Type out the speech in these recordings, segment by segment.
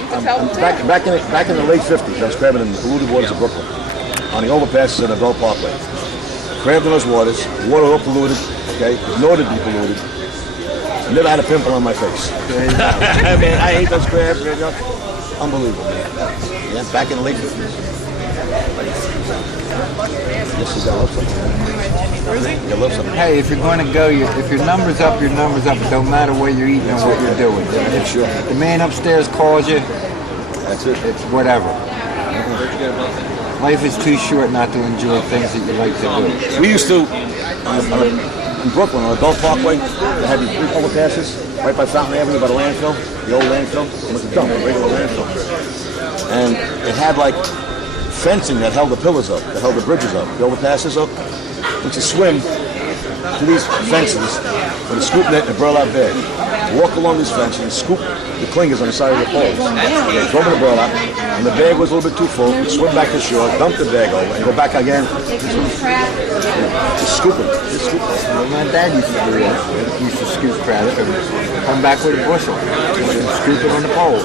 crabbing to tell them too. Back in the late 50s, I was crabbing in the polluted waters of Brooklyn, on the overpasses in the Bell Parkway. Crabbed in those waters, water all polluted, okay, ignored to be polluted. Never had a pimple on my face. I mean, I ate those crabs, you know, unbelievable, man. Yeah, back in the late 50s. Yes, you gotta love something. You gotta love something. Hey, if you're going to go, if your number's up, your number's up. It don't matter what you're eating or what you're doing. Yeah, sure. The man upstairs calls you. That's it. It's whatever. Life is too short not to enjoy things that you like to do. We used to, in Brooklyn, on the Bell Parkway, they had these big overpasses right by Fountain Avenue by the landfill, the old landfill. It was a dump, a regular landfill. And it had like fencing that held the pillars up, that held the bridges up, the overpasses up. We used to swim to these fences with a scoop net and a burlap bag. Walk along these fences and scoop the clingers on the side of the poles. Throw them in the burlap, and the bag was a little bit too full. We'd swim back to shore, dump the bag over, and go back again. Just scoop them. Just scoop them. Well, my dad used to do that. He used to scoop crabs and come back with a bushel and scoop it on the pole.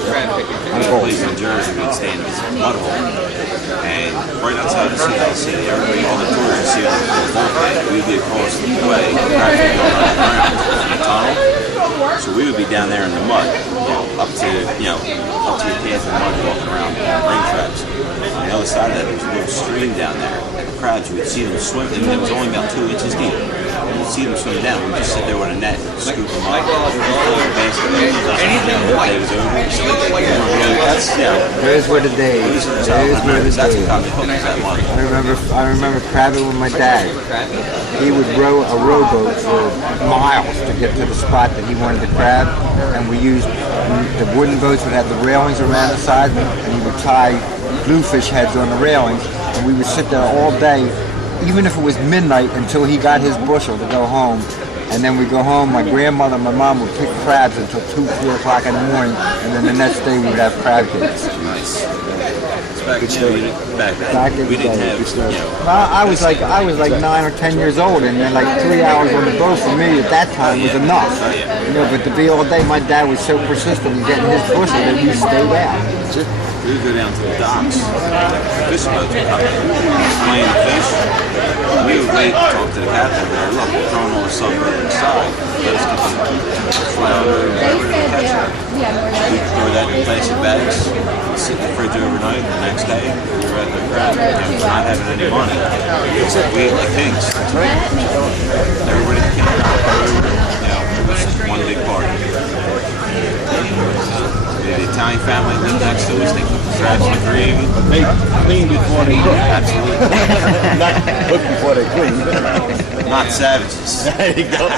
On the place in Jersey, we'd stay in this mud hole. And right outside the city, everybody, all the tourists see on the boat, we'd be across the way, practically going underground in the tunnel. So we would be down there in the mud, up to your pants in the mud, walking around rain traps. On the other side of that, there's a little stream down there. The crabs, we'd see them swim, and it was only about 2 inches deep. We'd see them swim down. We'd just sit there with a net, scoop them up, Those were the days. I remember crabbing with my dad. He would row a rowboat for miles to get to the spot that he wanted to crab, and we used the wooden boats would have the railings around the side, and he would tie bluefish heads on the railings, and we would sit there all day, even if it was midnight, until he got his bushel to go home. And then we go home, my grandmother and my mom would pick crabs until 2, 3 o'clock in the morning, and then the next day we would have crab cakes. Nice. Back then, we didn't have, I was like 9 or 10 years old, and then like 3 hours on the boat for me at that time was enough. But to be all day, my dad was so persistent in getting his bushel that we stayed out. We would go down to the docks. Fish boats would come in, playing the fish. We would wait and talk to the captain. Look, we're throwing all the stuff right inside. Let us get the flounder or whatever to catch it. We'd throw that in plastic bags, sit in the fridge overnight, and the next day we were at the crab. Not having any money. We ate like kings. Everybody came out. It was one big party. The Italian family lived next to us. They cooked the crabs and the gravy. They clean before they cook. Absolutely. Not cook before they clean. Not savages. There you go.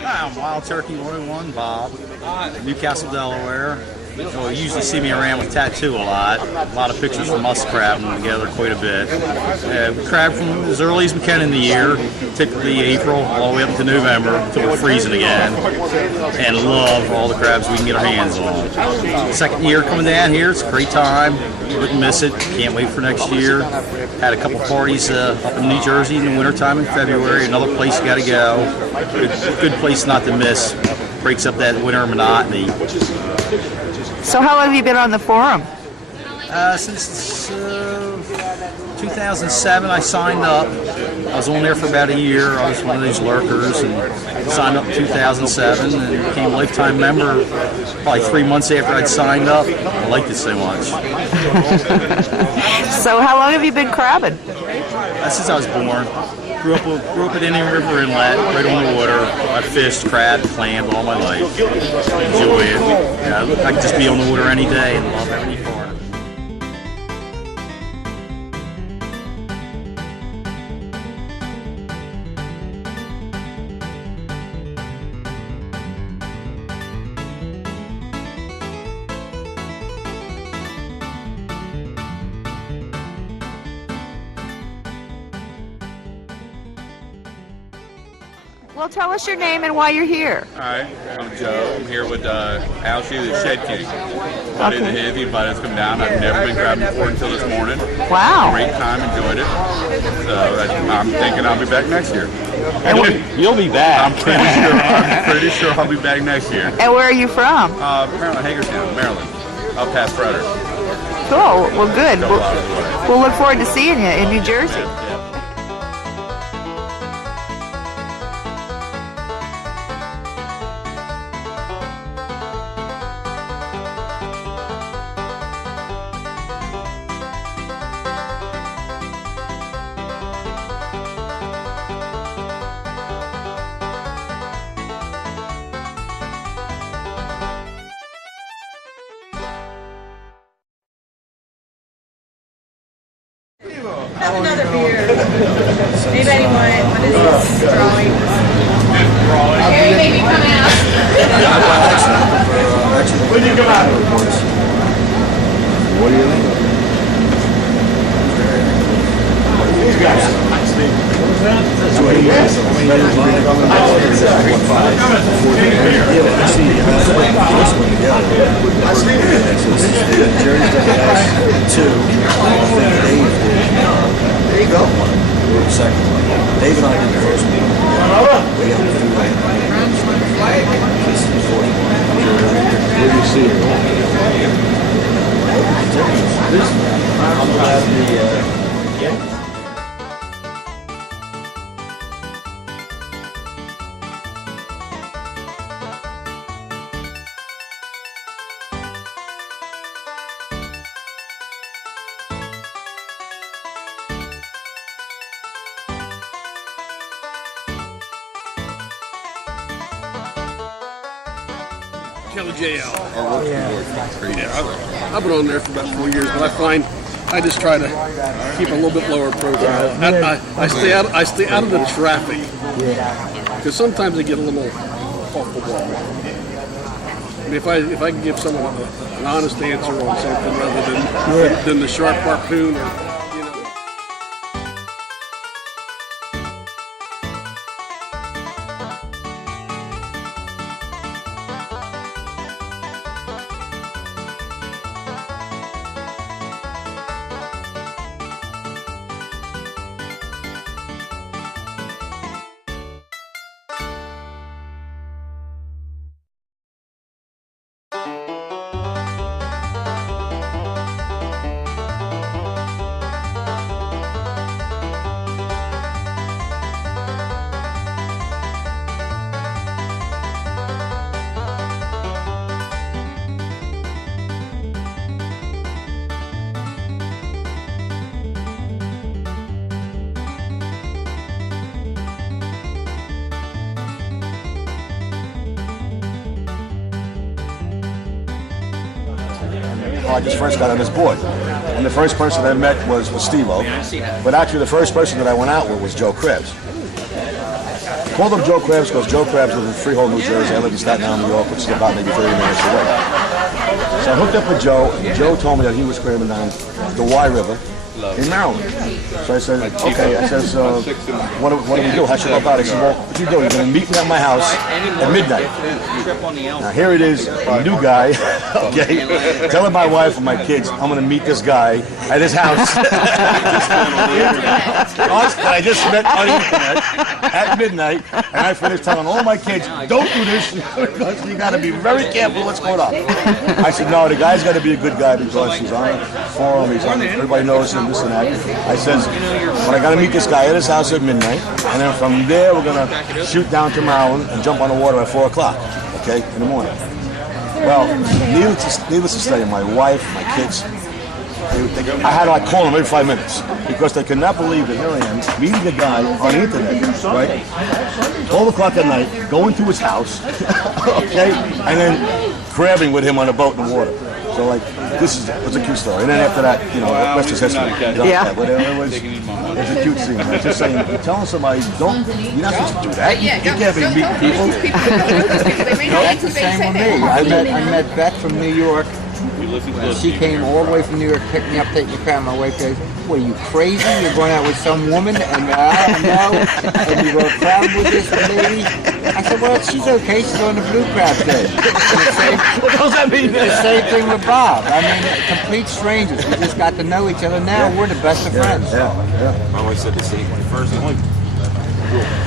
Hi, I'm Wild Turkey 101 Bob, Newcastle, Delaware. You'll usually see me around with Tattoo a lot of pictures from us crabbing together quite a bit. We crab from as early as we can in the year, typically April all the way up to November until we're freezing again, and love all the crabs we can get our hands on. Second year coming down here, it's a great time. Wouldn't miss it. Can't wait for next year. Had a couple parties up in New Jersey in the wintertime in February. Another place you got to go. Good place not to miss. Breaks up that winter monotony. So how long have you been on the forum? Since 2007 I signed up. I was on there for about a year. I was one of these lurkers and signed up in 2007 and became a lifetime member probably 3 months after I'd signed up. I liked it so much. So how long have you been crabbing? Since I was born. Grew up at Indian River Inlet, right on the water. I fished, crabbed, clammed all my life. Enjoy it. Yeah, I can just be on the water any day and love having any part. Well, tell us your name and why you're here. All right, I'm Joe. I'm here with Al Shue, the Shed King. Buddy the Hit, he invited us to come down. I've never been crabbing before until this morning. Wow. Great time, enjoyed it. So I'm thinking I'll be back next year. You'll be back. I'm pretty sure I'll be back next year. And where are you from? Maryland, Hagerstown, Maryland, up past Frederick. Cool. Well, good. Couple hours away. We'll look forward to seeing you in New Jersey. Have another beer. Anybody want it? What is this? Drawing. Harry, maybe come out. When you come out? What do you think? These guys. That's what he is. There you go. The second one. Dave and I did the first one. We have the food right now. This is the fourth one. Where do you see it? I'm glad the Kelly JL. I've been on there for about 4 years, but I find I just try to keep a little bit lower profile. I stay out of the traffic because sometimes they get a little off the wall. I mean, if I can give someone an honest answer on something rather than the sharp harpoon or. I just first got on this board. And the first person I met was Steve-O. But actually the first person that I went out with was Joe Krebs. I called him Joe Krebs because Joe Krebs lives in Freehold, New Jersey. I live in Staten Island, New York, which is about maybe 30 minutes away. So I hooked up with Joe, and Joe told me that he was crabbing down the Wye River in Maryland. So I said, okay. I says, what do we do? How should I go about it? He said, well, what you do, you're going to meet me at my house at midnight. Now here it is, a new guy, okay? Telling my wife and my kids, I'm going to meet this guy at his house. I just met on the internet at midnight, and I finished telling all my kids, don't do this, because you got to be very careful what's going on. I said, no, the guy's got to be a good guy because he's on the forum, everybody knows him, this and that. I says, but I got to meet this guy at his house at midnight, and then from there we're going to shoot down to Maryland and jump on the water at 4 o'clock, okay, in the morning. Well, needless to say, my wife, my kids, I had to like call them every 5 minutes because they could not believe that here I am meeting a guy on the internet, right? 12 o'clock at night, going to his house, okay, and then crabbing with him on a boat in the water. So like, this was a cute story. And then after that, you know, the rest is history. Yeah. But it was a cute scene. I was just saying, you're telling somebody, you're not supposed to do that. You can't be meeting people. That's the same with me. I met Beth from New York She came all the way from New York, picked me up, taking the crab. My wife goes, "What, are you crazy? You're going out with some woman?" And no, and you go crabbing with this lady? I said, "Well, she's okay. She's on the blue crab day." What does that mean? The same thing with Bob. I mean, complete strangers. We just got to know each other. Now we're the best of friends. Yeah. I always said the same. The first person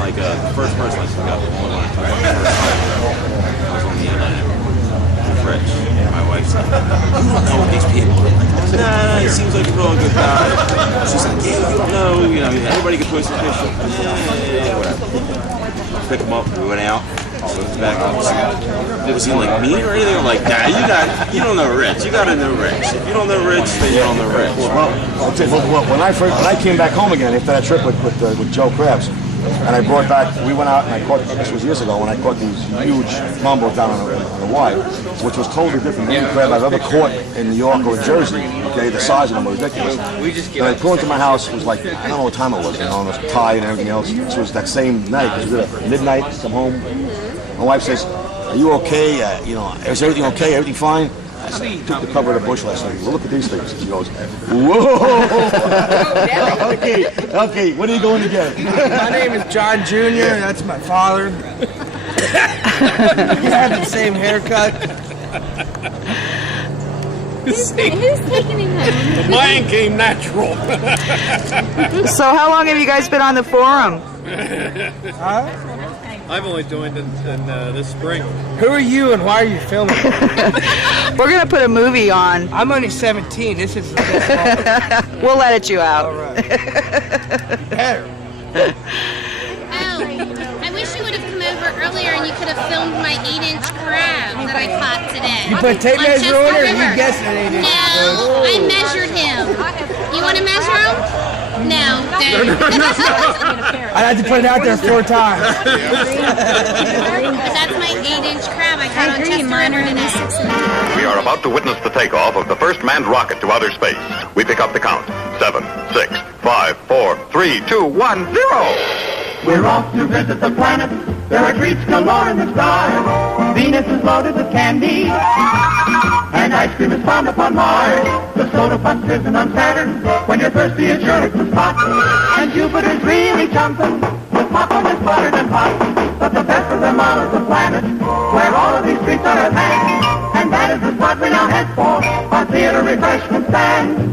I took out the one I took out the first time, I was on the internet. Rich. My wife said, "You don't know these people." I said, "Nah, he seems like a real good guy." She's like, "Yeah, you don't know. You know, everybody can post a picture." Yeah, whatever. Pick him up. We went out. So it's back up. Was he like mean or anything? I'm like, "Nah, you don't know Rich. You gotta know Rich. If you don't know Rich, then you don't know Rich." Well, I'll tell you, when I came back home again after that trip with Joe Krabs, and I brought back, we went out and I caught, this was years ago, when I caught these huge mambo down on the Wye, which was totally different than any crab I've ever caught in New York or in Jersey. Okay, the size of them was ridiculous. And I pulled into my house, it was like, I don't know what time it was, you know, it was Thai and everything else. This was that same night, because we did it at midnight, come home. My wife says, "Are you okay? You know, is everything okay? Everything fine?" I said, took the cover of the bush last night. Well, look at these things. She goes, "Whoa!" Okay, what are you going to get? My name is John Jr., and that's my father. We have the same haircut. Who's taking him home? Mine came natural. So how long have you guys been on the forum? I've only joined in this spring. Who are you and why are you filming? We're going to put a movie on. I'm only 17. This is We'll edit you out. all right. Better. Oh, I wish you would have come over earlier and you could have filmed my 8-inch crab that I caught today. You put tape On measure Chester on it, or River. you guessing it? No, I measured him. You want to measure him? No, don't. I had to put it out there 4 times. But that's my 8-inch crab I caught on Chester River. We are about to witness the takeoff of the first manned rocket to outer space. We pick up the count. 7, 6, 5, 4, 3, 2, 1, 0. We're off to visit the planet. There are treats galore in the sky. Venus is loaded with candy, and ice cream is found upon Mars. The soda pump isn't on Saturn. When you're thirsty, it's sure to spot. And Jupiter's really jumping with popcorn that's buttered and hot. But the best of them all is the planet, where all of these treats are at hand. And that is the spot we now head for, our theater refreshment stand.